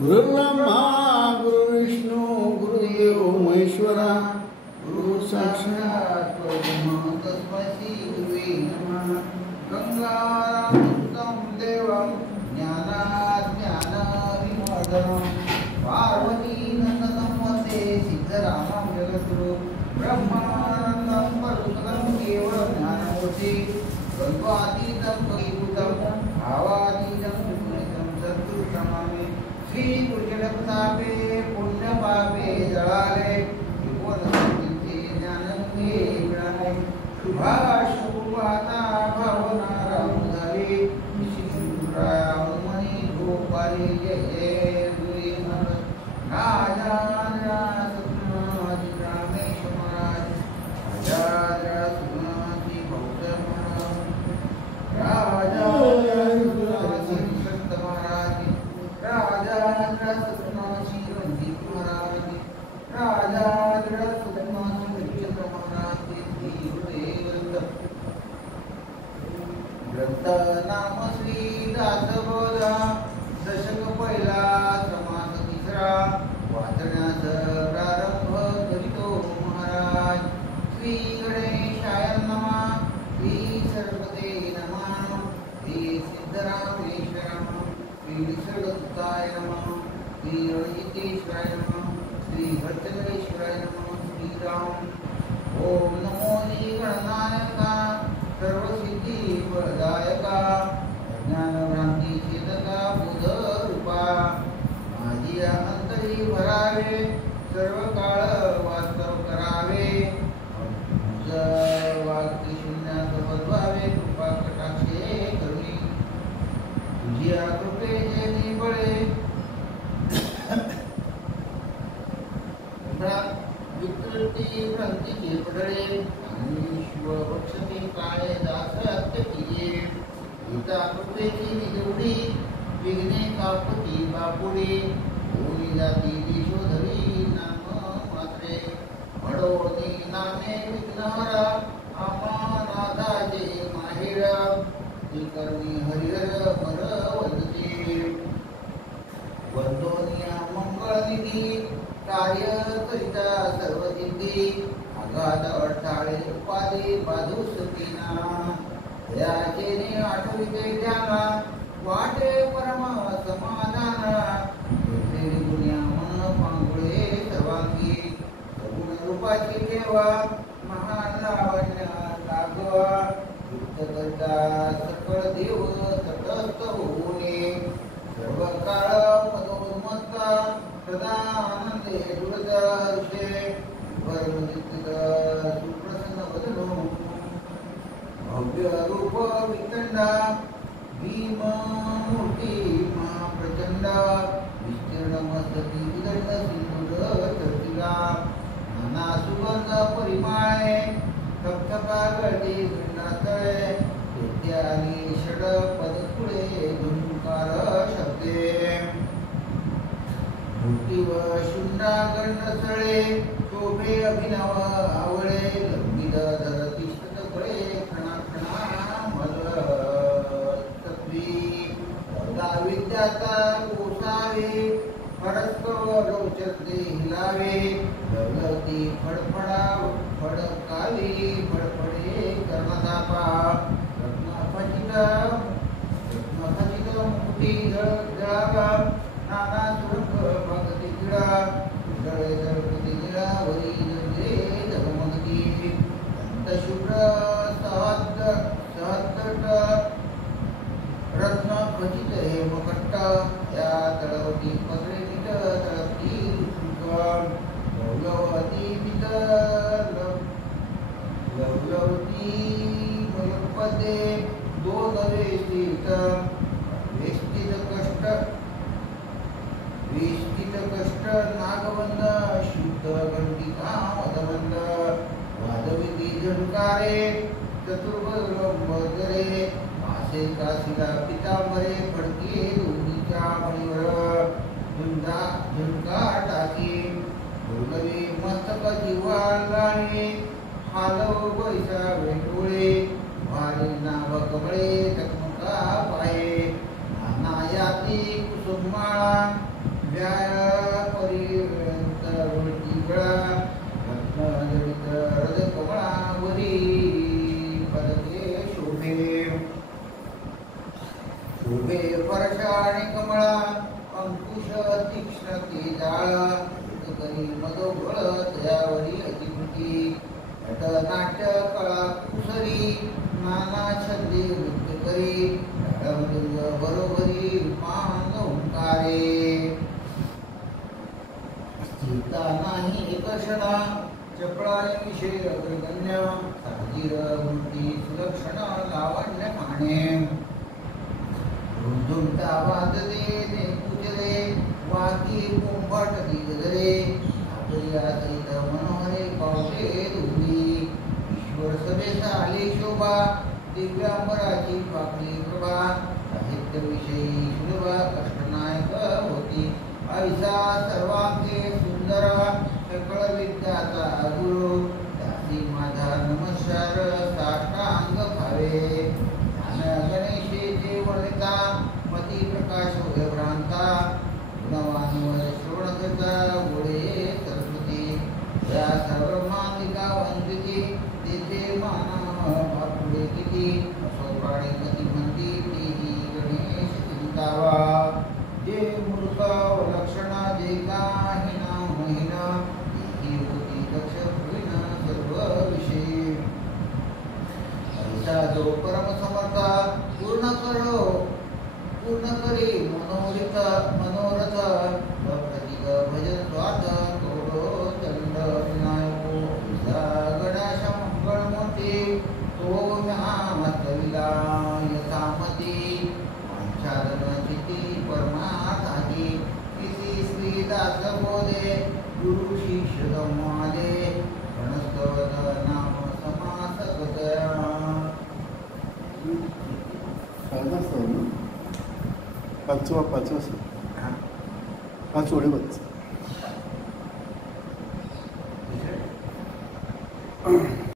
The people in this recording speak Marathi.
गुरुर्ब्रह्मा गुरुर्विष्णु गुरुदेव महेश्वरा गुरु साक्षात् परब्रह्म तस्मै श्री गुरुवे नमः। गंगारामं देवं ज्ञानाज्ञानविमोचनं पार्वती नंदनं वन्दे सिद्धरामं जगद्गुरुं ब्रह्मानन्दं परमपदं केवलं ज्ञानमूर्ति द्वन्द्वातीतं परिभूतं भावातीतं गुणितं सद्गुरुं श्री गुरुजनपदापे पुण्यपापे जळाले विपुलते ज्ञानमुखे मिळाले शुभाशुभाता भावना राम झाले श्रीरामणी गोपाली जय जय गुरु राजा सतनाजी रामेश महाराज राजा सुनाजी भक्त महाराज राजा संत महाराज राजा सतनाशी रणजीत महाराज राजा सतनाशी विजय महाराज ग्रंथ नाम श्री दासबोधा दशक पहिला समास तिसरा वाचण्यास प्रारंभ करीतो महाराज। श्री गणेशाय नमः श्री सरस्वती नमः श्री सिद्धरामेश्वर नमः श्री निसर्गदत्ताय नमः श्री रणजितेश्वराय नमः श्री भद्रेश्वराय नमः श्री राम। ओम नमो गणनायका सर्वसिद्धि प्रदायका ज्ञानभ्रांती चेतका बुध रूपा माझी अंतरी भरावे सर्व काळ वास्तव करावे वाक्य शून्यात बदवावे कृपा कटाक्षे करुणी तुझ्या कृपेचे निबळे विकृती भ्रांतीचे पडळे आणि शिवभक्षती काय दास अत्यकिये गीता कृपेची निजवडी विघ्ने कापती बापुडी होई जाती दिशोधरी नाम मात्रे अडोळी नामे विघ्नहरा आमानाथाचे माहेरा ती करणी हरिहर पर वंदते वंदोनिया मंगळनिधी कार्य करिता सर्व सिद्धी आघात अडथळे उपाधी बाधूस तीना दयाचेने आठविते ध्याना वाटे परम समाधान गुण्या मन पांगुळे सर्वांगी सगुण रूपाची ठेवा महान लावण्य लागवा युक्त करता सकळ देव तटस्थ होऊने सर्व काळ मदोन्मत्ता सदा आनंदे दुर्दर्शे सुप्रसन्न वदनो भव्य रूप वितंडा भीम मूर्ती महाप्रचंडा विस्तीर्ण मस्तकी विदंड सिंधुर चर्चिला नाना सुगंध परिमाळे ठकठका गळते भिंडातळे इत्यादी षड पदकुळे झुंकार शब्दे मूर्तीव शुंडा गंडसळे शोभे अभिनव आवळे लंबित धरती शतकळे खणाखणा मल तत्वी विद्याता कोसावे फडक रोचते हिलावे लवलती फडफडा फडकावी फडफडे कर्णदापा रत्नखचित मुकुटी जळावा नाना सुरख भगती गिळा जळे जळपती गिळा वरी जळे जगमगती अंतशुभ्र सहत्तट रत्न खचित हे मकट्ट या तळवती पगडे नीट तळपती लवलवती पित लवलवती मयूरपदे दोन वेष्टित वेष्टित कष्ट नागबंद शुद्ध घंटिका मदबंद वादविधी झुंकारे चतुर्भुजरे आसे कासिला पितांबरे फडके दोन्हीच्या मणीवर झुंका टाकी दुर्गवी मस्तक जिव्हाळाने हालव बैसा वेटोळे भारी नाव कमळे उभे फरशा आणि कमळा अंकुश तीक्ष्ण ती जाळा करी मधोघळ दयावरी अतिकृती नट नाट्य कळा कुसरी नाना छंदी नृत्य करी मृदुंग बरोबरी मान ओंकारे स्थिरता नाही एक क्षणा चपळाई विषय अग्रगण्य साजीर मूर्ती सुलक्षण लावण्य माने झुमझुमता वाजले ने पूजले वाकी कुंभट दिगजले आपल्या सहित मनोहरे पावले धुंदी ईश्वर सभेचा आले शोभा दिव्यांबराची पाकळी प्रभा साहित्य विषयी सुलभा कष्टनायक होती ऐसा सर्वांगे सुंदरा सकळ विद्याचा गुरु त्यासी माझा नमस्कार साष्टांग भावे गणेशे वर्णिता मती प्रकाश भ्रांता गुणवान श्रवण करता गोडे सरस्वती या सर्वमानिका वंदिती तेथे माना बापुडे किती असो प्राणी मती म्हणती ती गणेश चिंतावा जे मूर्ख लक्षणा जे काही ना महिना ही होती दक्ष होईना सर्व विषयी ऐसा जो परम समर्था पूर्ण करी मनोरथ प्रतीक भजन स्वार्थ तोडो दंड विनायको ऐसा गणाश मंगळ मोठी तो नामतविला यथामती वांछादन चिती परमार्थाची किसी श्री दास बोधे गुरु शिष्य संवादे गणस्तवत नाम समास गतया पाचवा पाच ओळी बघ